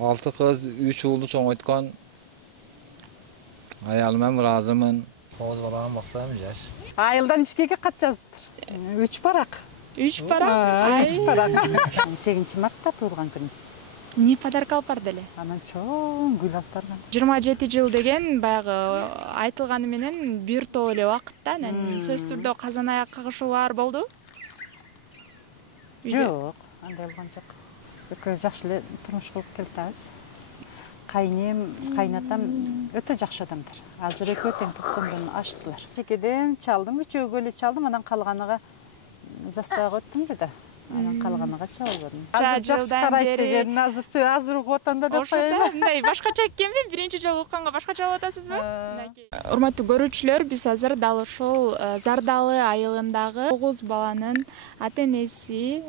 6 kız, 3 oğlu çoğaltkan. Ayalmam razımın. 9 balan baksayım yaş. Айылдан ичкеге кат жазыптыр. 3 барак. 3 барак. 3 барак. 8-мартта туулган күн. Не подарка алып барды эле? Анан чоң гүл алып барган. 27 жыл деген баягы айтылганы менен бир топ эле убакытта, анан сөзсүз түрдө казан аяк кагышуулар болду. Жок, андай болгон жок. Экөө жакшы эле турмуш кылып келатабыз. Кайнем, кайнатам өтө жакшы адамдар. Азыр экөө тең 90дон аштылар. Жекеден чалдым, үчөөгө эле чалдым, анан калганыга заставага өттүм да. Анан калганыга чалбадым. Азыр жакшы карайт деген, азыр угуп атам да деп коеюн. Мындай башкача экенби? Биринчи жолу укканга башкача болуп атасызбы? Урматтуу көрүүчүлөр, биз азыр дал ошол Зардалы айылындагы 9 баланын ата-энеси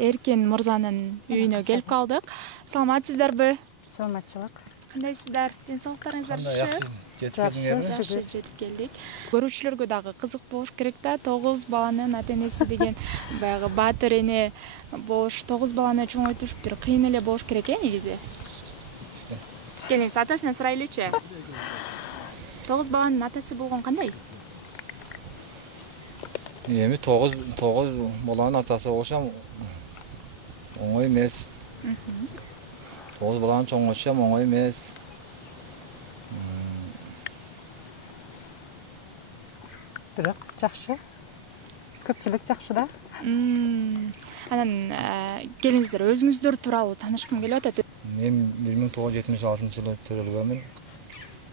Эркен мырзанын үйүнө келип калдык. Саламатсыздарбы? Саламатчылык. Кандайсыздар? Ден соолуктарыңыздар жакшы? Жакшы жетип келдик. Көрүүчүлөргө дагы кызык болуш керек да, 9 баланын ата-энеси деген баягы баатыр эне болуш, 9 баланы чоңойтуш бир кыйын эле болуш керек негизи. Келиңиз, атасынан сурайлычы. 9 баланын атасы болгон кандай? Эми 9 баланын атасы болсам оңой эмес. 9 баланы чоңойтушам оңой эмес. Бирок жакшы. Көпчүлүк жакшы да. Анан келиңиздер, өзүңүздөр тууралуу таанышкым келип атат. Мен 1976-жылы төрөлгөнмүн.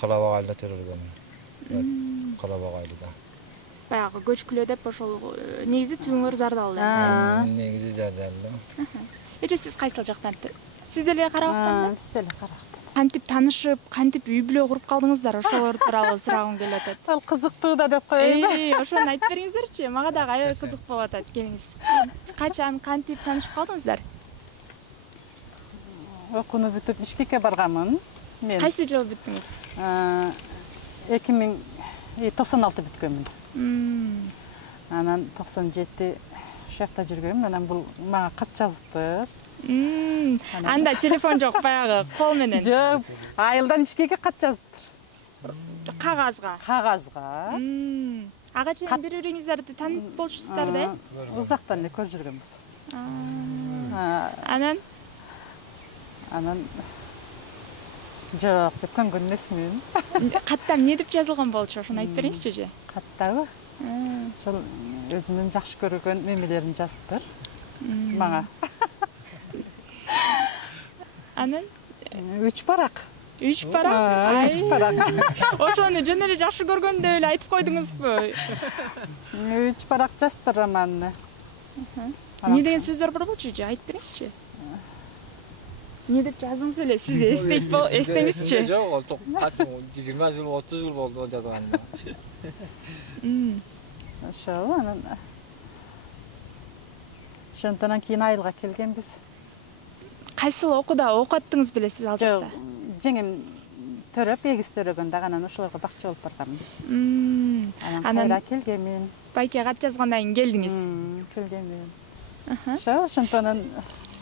Карабак айылда төрөлгөнмүн. Карабак айылда. Баягы көчкүлө деп ошол негизи түбүңөр Зардалы. Негизи Зардалы. Эже сиз кайсыл жактан? Сиз деле Карабактан? Биз деле Карабактан. Кантип таанышып, кантип үй бүлө куруп калдыңыздар? Ошолор тууралуу сурагым келип атат. Ал кызыктуу да деп коеюн. Ошону айтып бериңиздерчи. Мага дагы аябай кызык болуп атат. Келиңиз. Качан, кантип таанышып калдыңыздар? Окууну бүтүп Бишкекке барганмын. Мен Кайсы жылы бүттүңүз? 96 бүткөнмүн. Анан 97 ушакта жүргөм. Анан бул мага кат жазыптыр. Анда телефон жок, баягы кол менен. Жок, айылдан Бишкекке кат жазыптыр. Кагазга. Кагазга. Ага чейин бири-бириңиздерди таанып болчусуздар да? Узактан эле көрүп жүргөнбүз. Анан жок деп көнгөн эмесмин. Катта эмне деп жазылган болчу? Ошону айтып бериңизчи же. Каттабы? Ошол өзүнүн жакшы көргөн мемелерин жазыптыр мага. Анан 3 барак. 3 барак? 3 барак. Ошону жөн эле жакшы көргөндө эле айтып койдуңузбу? 3 барак жазыптыр романны. Эмне деген сөздөр бар болчу же? Айтып бериңизчи. Не деп жаздыңыз эле? Сиз эстеңизчи. Жок, 20 жыл, 30 жыл болду жазганына. Ошол анан ошондон кийин айылга келгенбиз. Кайсыл окууда окуттыңыз беле сиз ал жакта? Жеңим төрөп, эгиз төрөгөн дагы анан ошолорго бакчы болуп барганмын. Анан кайра келгенмин. Байке кат жазгандан кийин келдиңиз. Келгенмин. Ошондон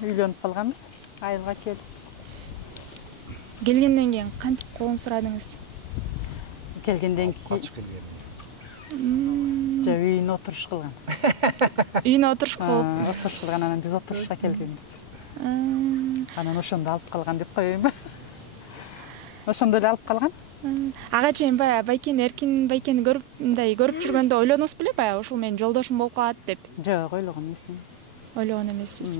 үйлөнүп калганбыз. Айылга келип. Келгенден кийин кантип колун сурадыңыз? Келгенден кийин Качып келген. Жа үйүнө отуруш кылган. Үйүнө отуруш кылып. Отуруш кылган, анан биз отурушка келгенбиз. Анан ошондо алып калган деп коеюнбу? Ошондо эле алып калган. Ага чейин Байкени, Эркин Байкени көрүп жүргөндө ойлонуңуз беле, баягы ушул менин жолдошум болуп калат деп? Жок, ойлогон эмесмин. Ойлогон эмессиз.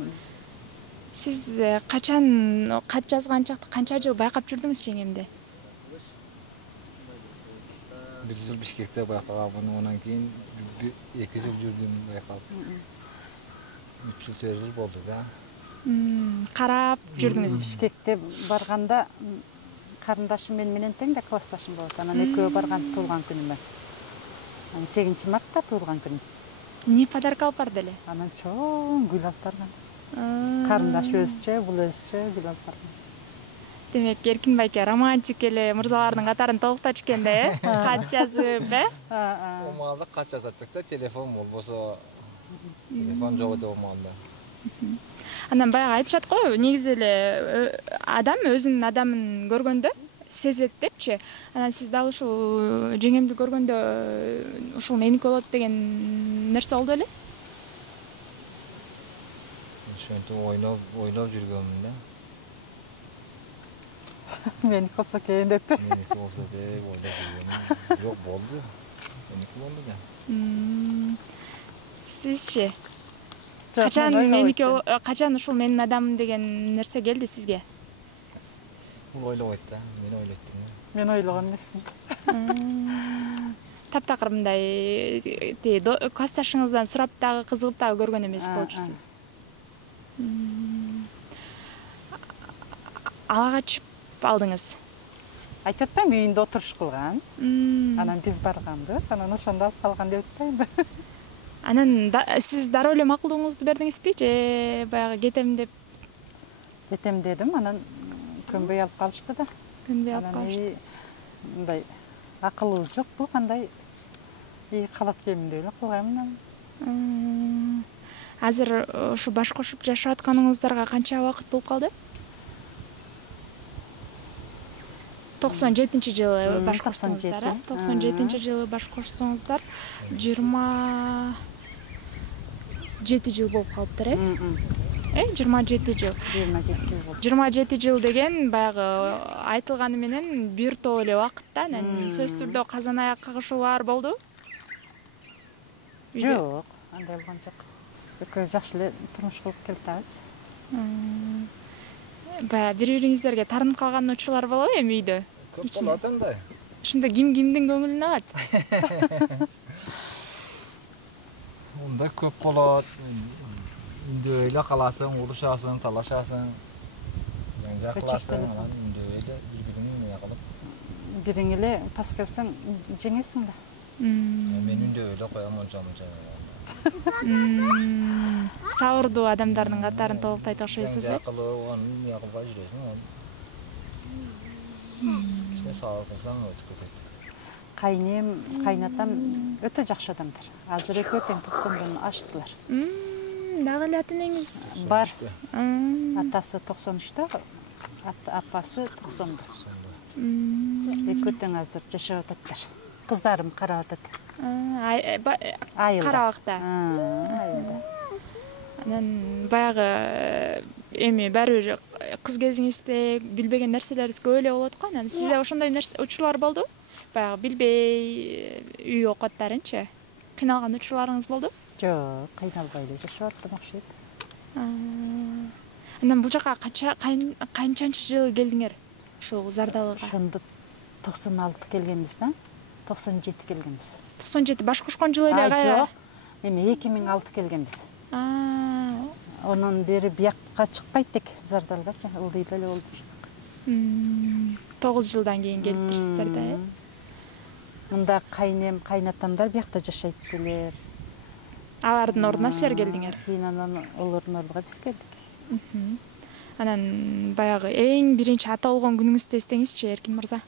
Сиз качан кат жазган чакта канча жыл байкап жүрдүңүз жеңемди? 1 жыл Бишкекте байкагам, андан кийин 2 жыл жүрдүм байкап. 3 жыл, 4 жыл болду да. Карап жүрдүңүз. Бишкекте барганда карындашым менен тең да классташым болот. Анан экөө барган туулган күнүмө. 8-мартта туулган күнүм. Не подарка алып барды эле? Анан чоң гүл алып барган. Карындаш өзүчө, бул өзүчө гүл алып барган. Демек, Эркин байке романтик эле мырзалардын катарын толуктачу экен да, кат жазып, Омалда кат жазаттык да, телефон болбосо телефон жок эди омалда. Анан баягы айтышат го, негизи эле адам өзүнүн адамын көргөндө сезет депчи. Анан сиз дал ушул жеңемди көргөндө ушул меники болот деген нерсе болду беле? Ошентип ойлоп жүргөмүн да. Меники болсо экен деп. Меники болсо деп ойлоп жүргөмүн. Жок, болду. Меники болду да. Сизчи? Качан ушул менин адамым деген нерсе келди сизге? Бул ойлобойт да, мен ойлоттум. Мен ойлогон эмесмин. Таптакыр мындай классташыңыздан сурап дагы кызыгып дагы көргөн эмес болчусуз. Ала качып алдыңыз. Айтып атпайм, үйүндө отуруш кылган. Анан биз барганбыз, анан ошондо алып калган деп атпаймбы. Анан сиз дароо эле макулдугуңузду бердиңизби же баягы кетем деп? Кетем дедим, анан көнбөй алып калышты да. Көнбөй алып калышты. Мындай акылыбыз жок, бул кандай калат экенмин деп эле кылгаймын. Азыр ушу баш кошуп жашап атканыңыздарга канча убакыт болуп калды? 97-жылы баш коштуңуздар, 97-жылы баш кошсоңуздар, 27 жыл болуп калыптыр, 27 жыл. 27 жыл деген баягы айтылганы менен бир топ эле убакыт да. Анан сөзсүз түрдө казан аяк кагышуулар болду? Жок, андай болгон жок. Экөөбүз жакшы эле турмуш кылып келатабыз. Баягы бири-бириңиздерге таарынып калган учурлар болобу эми үйдө? Көп болот андай. Ушунда ким кимдин көңүлүн алат? Унда көп болот. Үндөй эле каласың, урушасың, талашасың. Жаңжа кыласың, анан үндөй эле бири-бириңи эмне кылып. Бириң эле пас келсең жеңесиң да. Мен үндөй эле коем онча. Сабырдуу адамдардын катарын толуктайт окшойсуз, Жаңжа кылып, аны эмне кылбай жүрөсүң. Сабыр кылсаң өтүп кетет. Кайнем, кайнатам өтө жакшы адамдар. Азыр экөө тең 90-дан аштылар. Дагы эле ата-энеңиз бар. Атасы 93-тө, апасы 90-да. Экөө тең азыр жашап ататтар. Кыздарым карап атат. Карабакта. Айылда. Анан баягы эми баары бир кыз кезиңизде билбеген нерселериз көп эле болот го. Анан сизде ошондой учурлар болду? Баягы билбей үй окуттарынчы кыйналган учурларыңыз болду? Жок, кыйналбай эле жашап аттым окшойт. Анан бул жака канчанчы жылы келдиңер? Ушул Зардалыга. Ошондо 96 келгенбиз да. 97 келгенбиз. 97 баш кошкон жылы эле кайра? Жок. Эми 2006 келгенбиз. Онун бери биякка чыкпайт дек, Зардалгачы ылдыйда эле болуп иштик. 9 жылдан кийин келиптирсиздер да, э? Мында кайнем, кайнатамдар биякта жашайт элер. Алардын ордуна силер келдиңер? Кийин анан олордун ордуна биз келдик. Анан баягы эң биринчи ата болгон күнүңүздү эстеңизчи, Эркин мырза.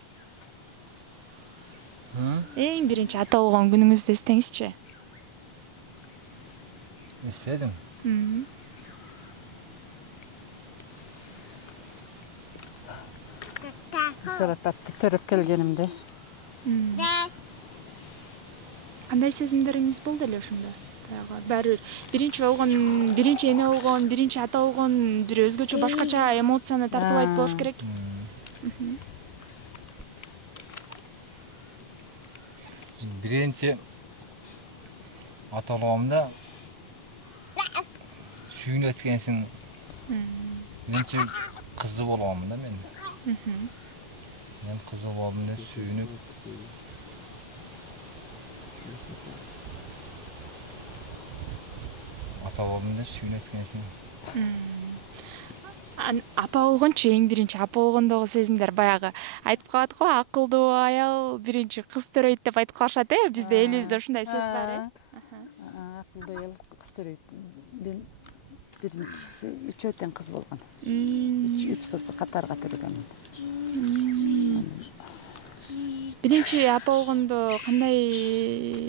Эң биринчи ата болгон күнүңүздү эстеңизчи. Эстедим. Зарапатты көрүп келгенимде. Кандай сезимдериңиз болду эле ошондо? Баягы биринчи болгон, биринчи эне болгон, биринчи ата болгон бир өзгөчө башкача эмоцияны тартыбайт болуш керек. Биринчи ата болгомда сүйүнүп өткенсиң. Биринчи кызы болгомун да мен. Мен кызы болдум деп сүйүнүп. Ата болдум деп сүйүнүп өткенсиң. Апа болгончу, эң биринчи апа болгондогу сезимдер баягы айтып калат го, акылдуу аял биринчи кыз төрөйт деп айтып калышат, э? Бизде элибизде ушундай сөз бар, э? Акылдуу аял кыз төрөйт. Мен биринчиси үчөө тең кыз болгон. Үч кызды катарга төрөгөмүн. Биринчи апа болгондо кандай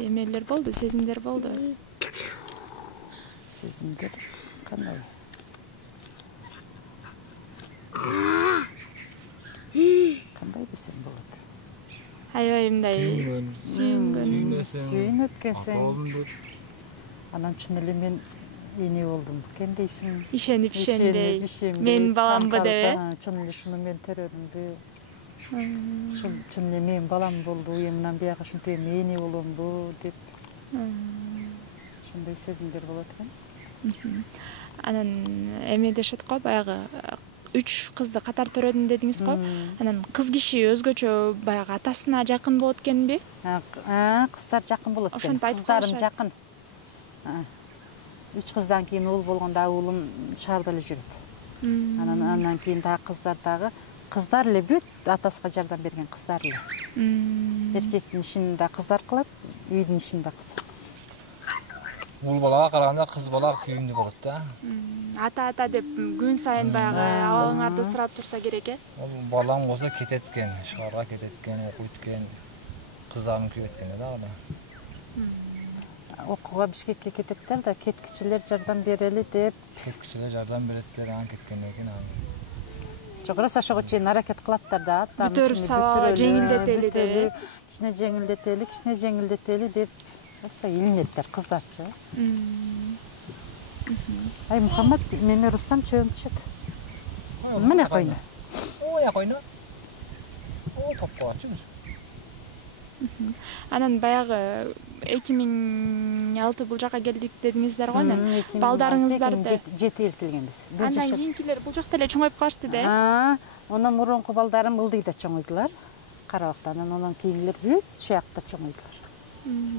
эмелер болду, сезимдер болду? Сезимдер кандай? кандай десем болот. Аябай мындай сүйүнгөн Сүйүн өткенсең. атолум деп Анан чын эле мен эне болдум экен дейсиң. ишенип ишенбей менин баламбы деп Чын эле шуну мен төрөдүмбү. Чын эле менин балам болду, эмнан бияга ушинтип эне боломбу деп. Ошондой сезимдер болот экен. Анан эме дешет го баягы 3 кызды катар төрөдүм дедиңиз го. Анан кыз киши өзгөчө баягы атасына жакын болот экенби? Кыздар жакын болот экен. Ошентип Кыздарым жакын. 3 кыздан кийин уул болгондо уулум шаарда эле жүрөт. Андан кийин дагы кыздар дагы кыздар эле бүт атасына жардам берген кыздар эле. Эркектин ишин да кыздар кылат, үйдүн ишин да кыздар. Уул балага караганда кыз бала күйүндүү болот да. Ата деп күн сайын баягы абаңарды сурап турса керек э? Ол балам болсо кетет экен, шаарга кетет экен, окуйт экен. Кыздарын күйөт экен дагы. Окууга Бишкекке кететтер да, кеткичилер жардам берели деп. Кеткичилер жардам береттер, анан кеткенден кийин Жок, роса ошого чейин аракет кылаттар да. Бүтөрүп сала, жеңилдетели деп. Кичине жеңилдетели деп. Роса илинеттер кыздарчы. Ай Мухаммад, мени Рустам чөйүн түшөт. Мына койно. Оя койно. О, топкачы бир. Анан баягы 2006 бул жака келдик дедиңиздер го, анан балдарыңыздарды 7 эл келгенбиз. Андан кийинкилер бул жакта эле чоңоюп калышты да. Онан мурунку балдарым Ылдыйда чоңойдулар. Карабакта, анан кийинкилер бүт ушул жакта чоңойдулар.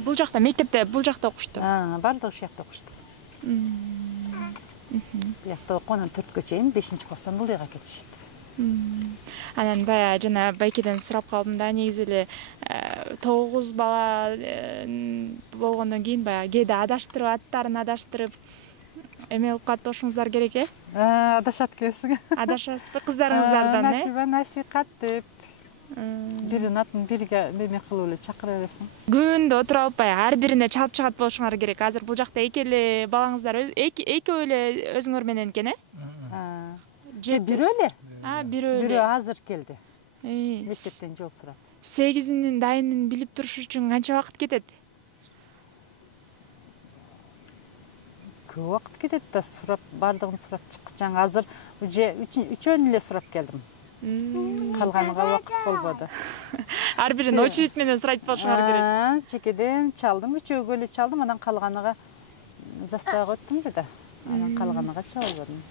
Бул жакта мектепте бул жакта окушту. Бардыгы ушул жакта окушту. Бияқта оқуынан 4-кө чейин 5-класстан Ылдыйга кетишет. Анан бая жана байкеден сурап калдым да, негизи эле 9 бала болгондон кийин бая кээде адаштырып, аттарын адаштырып эме кылып катышыңыздар керек э? Адашат экенсиң. Адашасызбы кыздарыңыздардан э? Насиба насихат деп. Биринин атын бирге эме кылып эле чакыра бересиң. Күндө отуруп алып баягы ар бирине чалып чыгат болушуңар керек. Азыр бул жакта эки эле балаңыздар экөө эле өзүңөр менен экен э? Бирөө эле. Бирөө эле. Бирөө азыр келди. Мектептен жол сурап. 8-ин дайынын билип туруш үчүн канча убакыт кетет? Көп убакыт кетет да, сурап, бардыгын сурап чыккычаң. Азыр уже үчөөнү эле сурап келдим. Калганыга убакыт болбоду. Ар бирин очередь менен сурайт болушуңар керек. Чекеден чалдым, үчөөгө эле чалдым, анан калганыга заставага өттүм да. Анан калганыга чалбадым.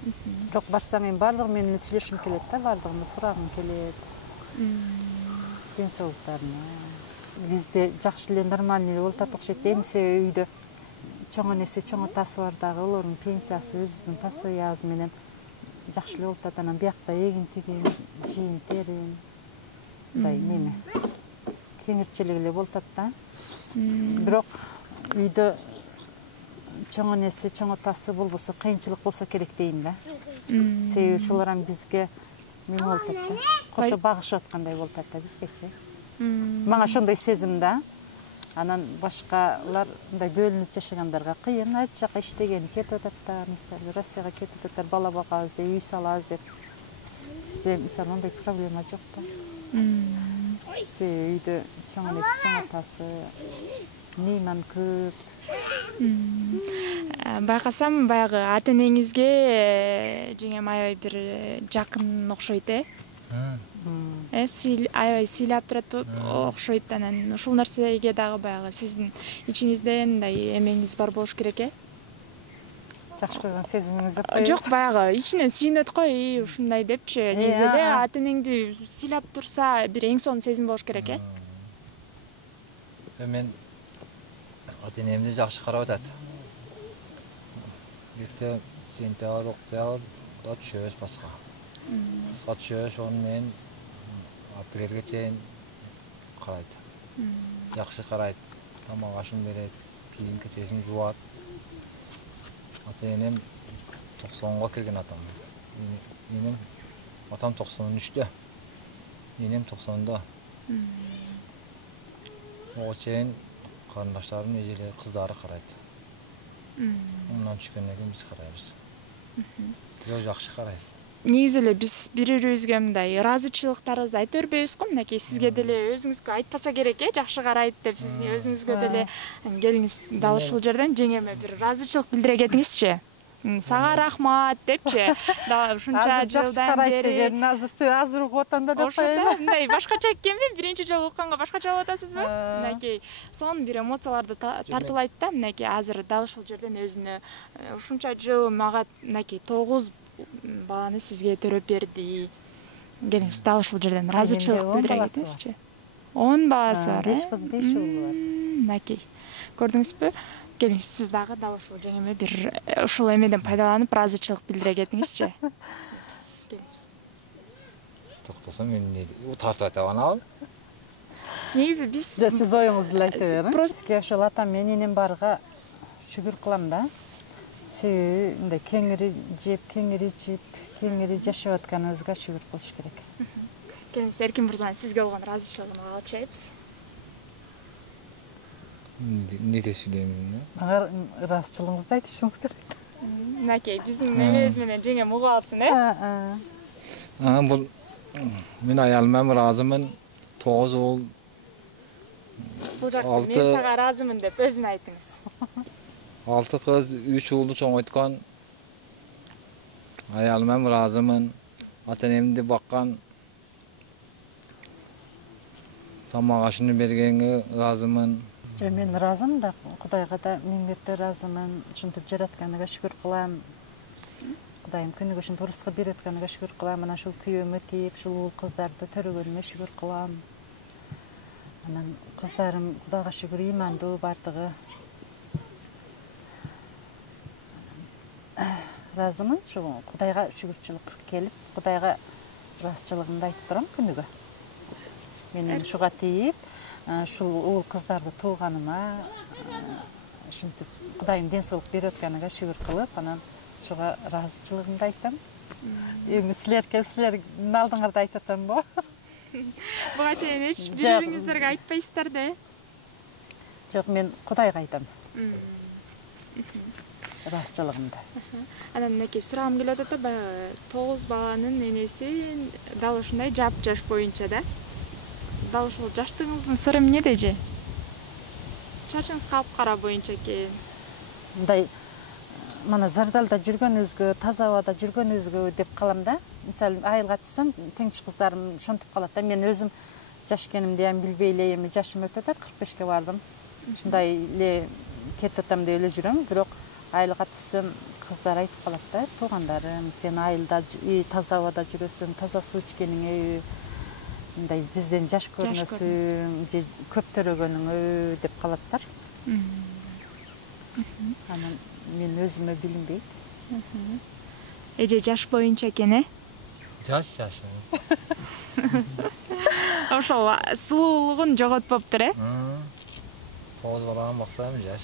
Бирок барсаң эми бардыгы менен сүйлөшүм келет да, бардыгын сурагым келет. Ден соолуктарына. Бизде жакшы эле нормальный эле болуп атат окшойт. Эмсе үйдө чоң энеси, чоң атасы бар дагы, олордун пенсиясы, өзүбүздүн пособиябыз менен жакшы эле болуп атат. Анан биякта эгин тигин, жыйын терин. Мындай неме. Кеңирчелик эле болуп атат да. Бирок үйдө чоң энеси, чоң атасы болбосо, кыйынчылык болсо керек дейм да. Себеби ушулар бизге неме болуп атат да. Кошо багышып аткандай болуп атат да бизгечи. Мага ошондой сезим да. Анан башкалар мындай бөлүнүп жашагандарга кыйын, айт жака иштегени кетип атат да, мисалы Россияга кетип атат, бала багабыз деп, үй салабыз деп. Бизде мисалы андай проблема жок да. Себеби үйдө чоң энеси, чоң атасы, мейман көп. Байкасам баягы ата энеңизге жеңем аябай бир жакын окшойт э? Аябай сыйлап турат окшойт. Анан ушул нерсеге дагы баягы сиздин ичиңизде мындай эмеңиз бар болуш керек э? Жакшы көргөн сезимиңиз деп коебуз. Жок, баягы ичинен сүйүнөт го, ушундай депчи. Негизи эле ата энеңди сыйлап турса, бир эң сонун сезим болуш керек э? Мен ата энемди жакшы карап атат. Эрте сентябрь, октябрь түшөбүз башка. Башка түшөбүз, ошону мен апрелге чейин карайт. Жакшы карайт. Тамак ашын берет, кийим кечесин жуат. Ата энем 90га келген атам. Менин атам 93-тө. Энем 90-да. Ого чейин карындаштарым, эжелери, кыздары карайт. Ondan түшкөндөн кийин биз карайбыз. Бирөө жакшы карайт. негизи эле биз бири бирибизге мындай ыраазычылыктарыбызды айта бербейбиз го. Мынакей сизге деле өзүңүзгө айтпаса керек, жакшы карайт деп сиздин өзүңүзгө деле келиңиз дал ушул жерден жеңеме бир ыраазычылык билдире кетиңизчи. Сага рахмат депчи. Да ушунча жылдан бери азыр угуп атам да деп коеюн. Мындай башкача экенби? Биринчи жолу укканга башкача болуп атасызбы? Мынакей сонун бир эмоцияларды тартуулайт да. Мынакей азыр дал ушул жерден өзүнө ушунча жыл мага мынакей 9 баланы сизге төрөп берди. Келиңиз дал ушул жерден ыраазычылык билдире кетиңизчи. 10 баласы бар. 5 кыз, 5 уул бар. Мынакей. Көрдүңүзбү? Келиңиз сиз дагы дал ушул жеңеме бир ушул эмеден пайдаланып ыраазычылык билдире кетиңизчи. Келиңиз. Токтосо мен тартып атам анабы. Негизи биз сиз оюңузду эле айта бериң. Просто ошол атам мен энем барга шүгүр кылам да. Себеби мындай кеңири жеп, кеңири ичип, кеңири жашап атканыбызга шүгүр кылыш керек. Келиңиз Эркин мырзанын сизге болгон ыраазычылыгын алчайбыз. Не дешилем? Ага, ыраазычылыгыңызды айтышыңыз керек. Мынакей биздин немебиз менен жеңем угуп алсын, Бул мен аялыман ыраазымын. 9 уул. Бул жакта мен сага ыраазымын деп өзүн айтыңыз. 6 кыз, 3 уулду чоңойткон. Аялыман ыраазымын. Ата-энемди баккан. Тамак ашын бергенге ыраазымын. Мен ыраазымын да, Кудайга да миңирте ыраазымын. Ушинтип жаратканына шүгүр кылам. Кудайым күнүгө ушинтип урыска берип атканына шүгүр кылам. Анан ушул күйөөмө тийип, ушул уул кыздарды төрөгөнүмө шүгүр кылам. Анан кыздарым Кудайга шүгүр ыймандуу бардыгы. Ыраазымын, ушул Кудайга шүгүрчүлүк келип, Кудайга ыраазычылыгымды айтып турам күнүгө. Менин ушуга тийип, ушул уул кыздарды тууганыма, ушинтип Кудайым ден соолук берип атканына шүгүр кылып, анан ушуга ыраазычылыгымды айтам. Эми силердин алдыңарда айтып атамбы? Буга чейин эч бири-бириңиздерге айтпайсыздар да? Жок, мен Кудайга айтам. Ыраазычылыгымды. Анан мынакей сурагым келип атат, баягы 9 баланын энеси дал ушундай жаш боюнча да. Дал ушул жаштыгыңыздын сыры эмнеде же? Чачыңыз капкара боюнча экен. Мындай мана Зардалда жүргөнүбүзгө, таза абада жүргөнүбүзгө деп калам да. Мисалы айылга түшсөм, теңиш кыздарым ошентип калат да. Мен өзүм жаш экенимди билбей эле эми жашым өтүп атат, 45ке бардым. Ушундай эле кетип атам деп эле жүрөм, бирок айылга түшсөм кыздар айтып калат да, туугандарым, сен айылда таза абада жүрөсүң, таза суу ичкениңе, мындай бизден жаш көрүнөсүң, же көп төрөгөнүңө деп калаттар. Анан мен өзүмө билинбейт. Эже жаш боюнча экен, Жаш. Ошол сулуулугун жоготпоптур, 9 баланы баксам жаш.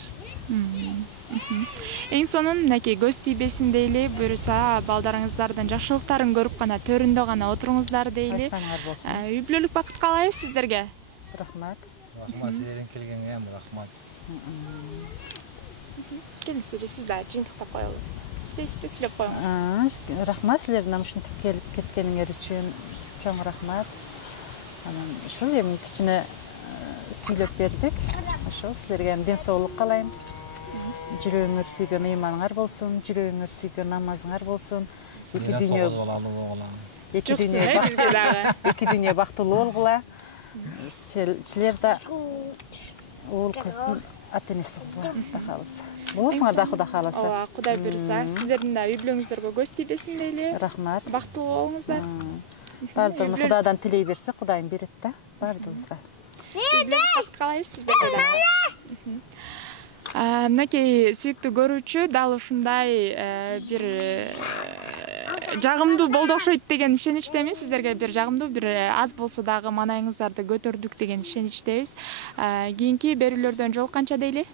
Эң сонун мынакей көз тийбесин дейли, буюрса балдарыңыздардын жакшылыктарын көрүп гана төрүндө гана отуруңуздар дейли. Үй бүлөлүк бакыт каалайбыз сиздерге. Рахмат. Рахмат сиздердин келгениңе, рахмат. Келиңиз, сиз да жыйынтыктап коелу. Сүйлөп коюңуз. Рахмат силердин ушинтип келип кеткениңер үчүн чоң рахмат. Анан ушул эми кичине сүйлөп бердик. Ошол силерге ден соолук каалайм. Жүрөгүңөр сүйгөн ыйманыңар болсун, жүрөгүңөр сүйгөн намазыңар болсун. Эки дүйнө бактылуу болгула. Силер да уул кыздын ата-энеси болуп калабыз. Болосуңар да Кудай кааласа. Ооба, Кудай буйруса, сиздердин да үй бүлөңүздөргө көз тийбесин дейли. Рахмат. Бактылуу болуңуздар. Бардыгын Кудайдан тилей берсе, Кудайым берет да бардыгыбызга. Каалайбыз сиздерге да. Мынакей сүйүктүү көрүүчү, дал ушундай бир жагымдуу болду окшойт деген ишеничтемин. Сиздерге бир жагымдуу, бир аз болсо дагы маанайыңыздарды көтөрдүк деген ишеничтебиз. Кийинки берүүлөрдөн жолукканча дейли.